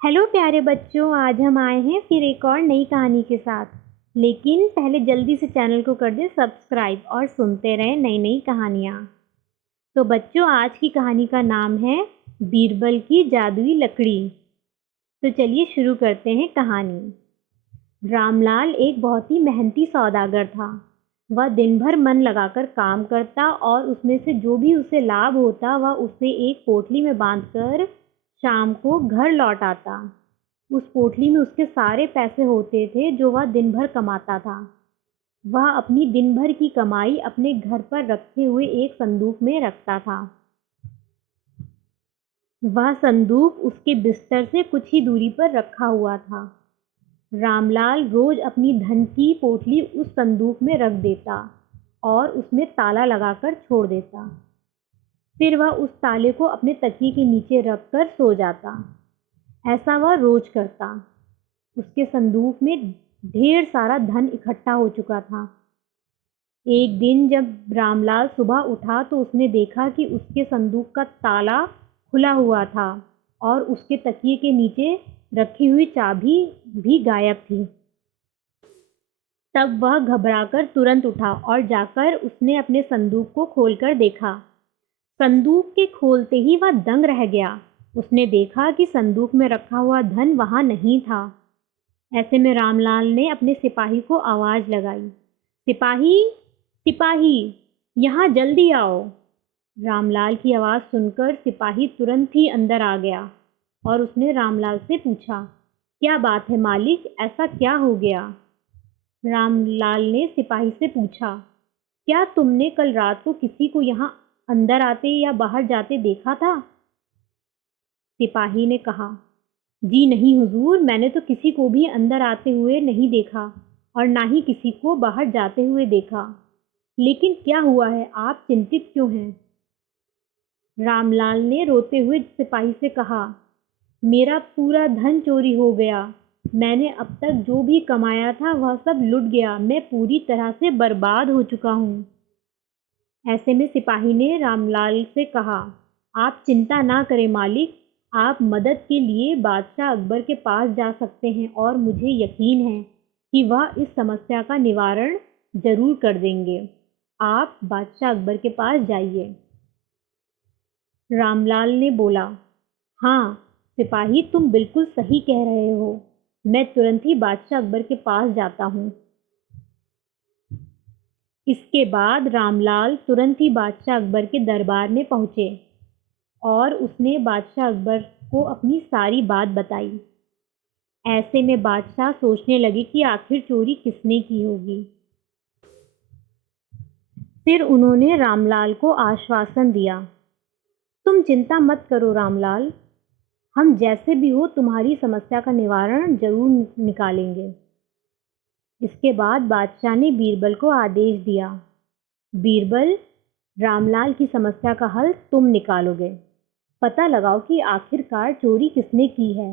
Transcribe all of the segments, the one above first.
Hello प्यारे बच्चों, आज हम आए हैं फिर एक और नई कहानी के साथ। लेकिन पहले जल्दी से चैनल को कर दे सब्सक्राइब और सुनते रहें नई नई कहानियाँ। तो बच्चों, आज की कहानी का नाम है बीरबल की जादुई लकड़ी। तो चलिए शुरू करते हैं कहानी। रामलाल एक बहुत ही मेहनती सौदागर था। वह दिन भर मन लगाकर काम करता और उसमें से जो भी उसे लाभ होता वह उसे एक पोटली में बांधकर शाम को घर लौट आता। उस पोटली में उसके सारे पैसे होते थे जो वह दिन भर कमाता था। वह अपनी दिन भर की कमाई अपने घर पर रखे हुए एक संदूक में रखता था। वह संदूक उसके बिस्तर से कुछ ही दूरी पर रखा हुआ था। रामलाल रोज अपनी धन की पोटली उस संदूक में रख देता और उसमें ताला लगाकर छोड़ देता। फिर वह उस ताले को अपने तकिए के नीचे रखकर सो जाता। ऐसा वह रोज करता। उसके संदूक में ढेर सारा धन इकट्ठा हो चुका था। एक दिन जब रामलाल सुबह उठा तो उसने देखा कि उसके संदूक का ताला खुला हुआ था और उसके तकिए के नीचे रखी हुई चाबी भी गायब थी। तब वह घबराकर तुरंत उठा और जाकर उसने अपने संदूक को खोलकर देखा। संदूक के खोलते ही वह दंग रह गया। उसने देखा कि संदूक में रखा हुआ धन वहां नहीं था। ऐसे में रामलाल ने अपने सिपाही को आवाज़ लगाई, सिपाही, सिपाही, यहाँ जल्दी आओ। रामलाल की आवाज़ सुनकर सिपाही तुरंत ही अंदर आ गया और उसने रामलाल से पूछा, क्या बात है मालिक, ऐसा क्या हो गया? रामलाल ने सिपाही से पूछा, क्या तुमने कल रात को किसी को यहाँ अंदर आते या बाहर जाते देखा था? सिपाही ने कहा, जी नहीं हुजूर, मैंने तो किसी को भी अंदर आते हुए नहीं देखा और ना ही किसी को बाहर जाते हुए देखा। लेकिन क्या हुआ है, आप चिंतित क्यों हैं? रामलाल ने रोते हुए सिपाही से कहा, मेरा पूरा धन चोरी हो गया। मैंने अब तक जो भी कमाया था वह सब लुट गया। मैं पूरी तरह से बर्बाद हो चुका हूँ। ऐसे में सिपाही ने रामलाल से कहा, आप चिंता ना करें मालिक, आप मदद के लिए बादशाह अकबर के पास जा सकते हैं और मुझे यकीन है कि वह इस समस्या का निवारण जरूर कर देंगे। आप बादशाह अकबर के पास जाइए। रामलाल ने बोला, हाँ सिपाही, तुम बिल्कुल सही कह रहे हो। मैं तुरंत ही बादशाह अकबर के पास जाता हूँ। इसके बाद रामलाल तुरंत ही बादशाह अकबर के दरबार में पहुँचे और उसने बादशाह अकबर को अपनी सारी बात बताई। ऐसे में बादशाह सोचने लगे कि आखिर चोरी किसने की होगी। फिर उन्होंने रामलाल को आश्वासन दिया, तुम चिंता मत करो रामलाल, हम जैसे भी हो तुम्हारी समस्या का निवारण जरूर निकालेंगे। इसके बाद बादशाह ने बीरबल को आदेश दिया, बीरबल, रामलाल की समस्या का हल तुम निकालोगे। पता लगाओ कि आखिरकार चोरी किसने की है।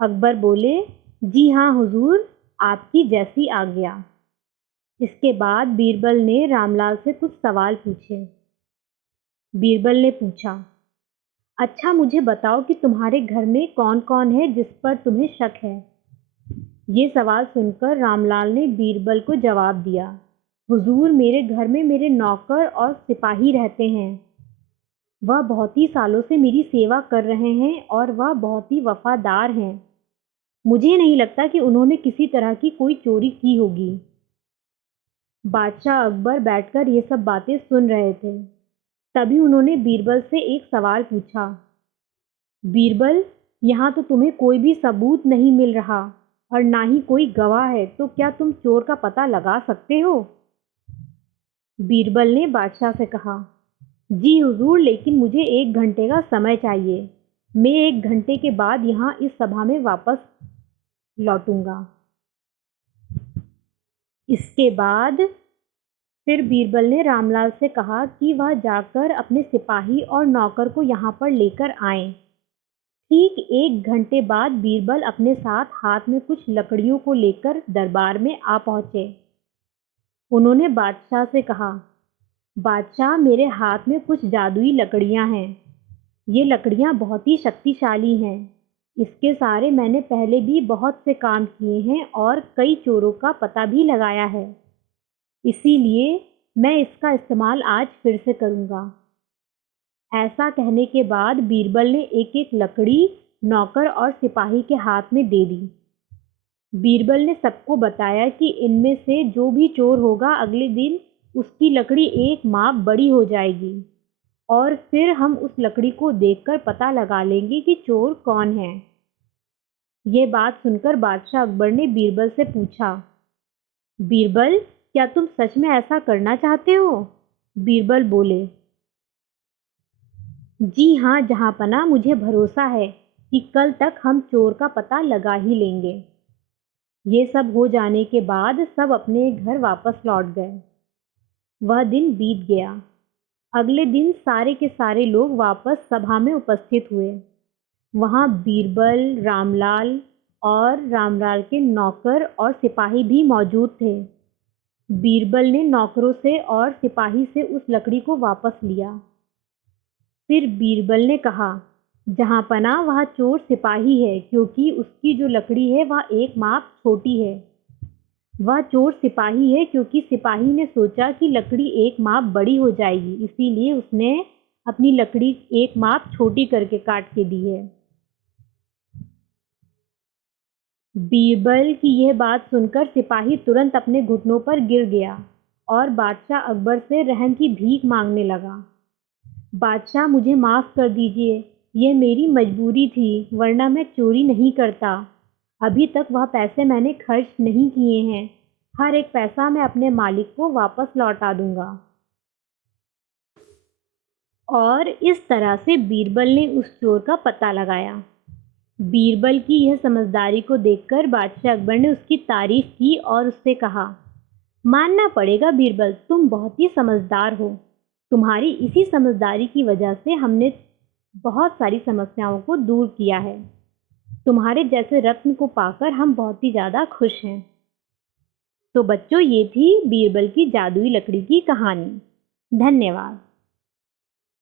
अकबर बोले, जी हाँ हुजूर, आपकी जैसी आज्ञा। इसके बाद बीरबल ने रामलाल से कुछ सवाल पूछे। बीरबल ने पूछा, अच्छा मुझे बताओ कि तुम्हारे घर में कौन कौन है जिस पर तुम्हें शक है? ये सवाल सुनकर रामलाल ने बीरबल को जवाब दिया, हुजूर, मेरे घर में मेरे नौकर और सिपाही रहते हैं। वह बहुत ही सालों से मेरी सेवा कर रहे हैं और वह बहुत ही वफादार हैं। मुझे नहीं लगता कि उन्होंने किसी तरह की कोई चोरी की होगी। बादशाह अकबर बैठकर ये सब बातें सुन रहे थे। तभी उन्होंने बीरबल से एक सवाल पूछा, बीरबल, यहाँ तो तुम्हें कोई भी सबूत नहीं मिल रहा और ना ही कोई गवाह है, तो क्या तुम चोर का पता लगा सकते हो? बीरबल ने बादशाह से कहा, जी हुजूर, लेकिन मुझे 1 घंटे का समय चाहिए। मैं 1 घंटे के बाद यहाँ इस सभा में वापस लौटूंगा। इसके बाद फिर बीरबल ने रामलाल से कहा कि वह जाकर अपने सिपाही और नौकर को यहाँ पर लेकर आए। ठीक 1 घंटे बाद बीरबल अपने साथ हाथ में कुछ लकड़ियों को लेकर दरबार में आ पहुँचे। उन्होंने बादशाह से कहा, बादशाह, मेरे हाथ में कुछ जादुई लकड़ियाँ हैं। ये लकड़ियाँ बहुत ही शक्तिशाली हैं। इसके सहारे मैंने पहले भी बहुत से काम किए हैं और कई चोरों का पता भी लगाया है, इसीलिए मैं इसका इस्तेमाल आज फिर से करूँगा। ऐसा कहने के बाद बीरबल ने एक-एक लकड़ी नौकर और सिपाही के हाथ में दे दी। बीरबल ने सबको बताया कि इनमें से जो भी चोर होगा अगले दिन उसकी लकड़ी एक माप बड़ी हो जाएगी और फिर हम उस लकड़ी को देखकर पता लगा लेंगे कि चोर कौन है। ये बात सुनकर बादशाह अकबर ने बीरबल से पूछा, बीरबल, क्या तुम सच में ऐसा करना चाहते हो? बीरबल बोले, जी हाँ जहाँपनाह, मुझे भरोसा है कि कल तक हम चोर का पता लगा ही लेंगे। ये सब हो जाने के बाद सब अपने घर वापस लौट गए। वह दिन बीत गया। अगले दिन सारे के सारे लोग वापस सभा में उपस्थित हुए। वहाँ बीरबल, रामलाल और रामलाल के नौकर और सिपाही भी मौजूद थे। बीरबल ने नौकरों से और सिपाही से उस लकड़ी को वापस लिया। फिर बीरबल ने कहा, जहाँपनाह, वह चोर सिपाही है क्योंकि उसकी जो लकड़ी है वह एक माप छोटी है। वह चोर सिपाही है क्योंकि सिपाही ने सोचा कि लकड़ी एक माप बड़ी हो जाएगी, इसीलिए उसने अपनी लकड़ी एक माप छोटी करके काट के दी है। बीरबल की यह बात सुनकर सिपाही तुरंत अपने घुटनों पर गिर गया और बादशाह अकबर से रहम की भीख मांगने लगा। बादशाह, मुझे माफ़ कर दीजिए, यह मेरी मजबूरी थी, वरना मैं चोरी नहीं करता। अभी तक वह पैसे मैंने खर्च नहीं किए हैं। हर एक पैसा मैं अपने मालिक को वापस लौटा दूंगा। और इस तरह से बीरबल ने उस चोर का पता लगाया। बीरबल की यह समझदारी को देखकर बादशाह अकबर ने उसकी तारीफ की और उससे कहा, मानना पड़ेगा बीरबल, तुम बहुत ही समझदार हो। तुम्हारी इसी समझदारी की वजह से हमने बहुत सारी समस्याओं को दूर किया है। तुम्हारे जैसे रत्न को पाकर हम बहुत ही ज़्यादा खुश हैं। तो बच्चों, ये थी बीरबल की जादुई लकड़ी की कहानी। धन्यवाद।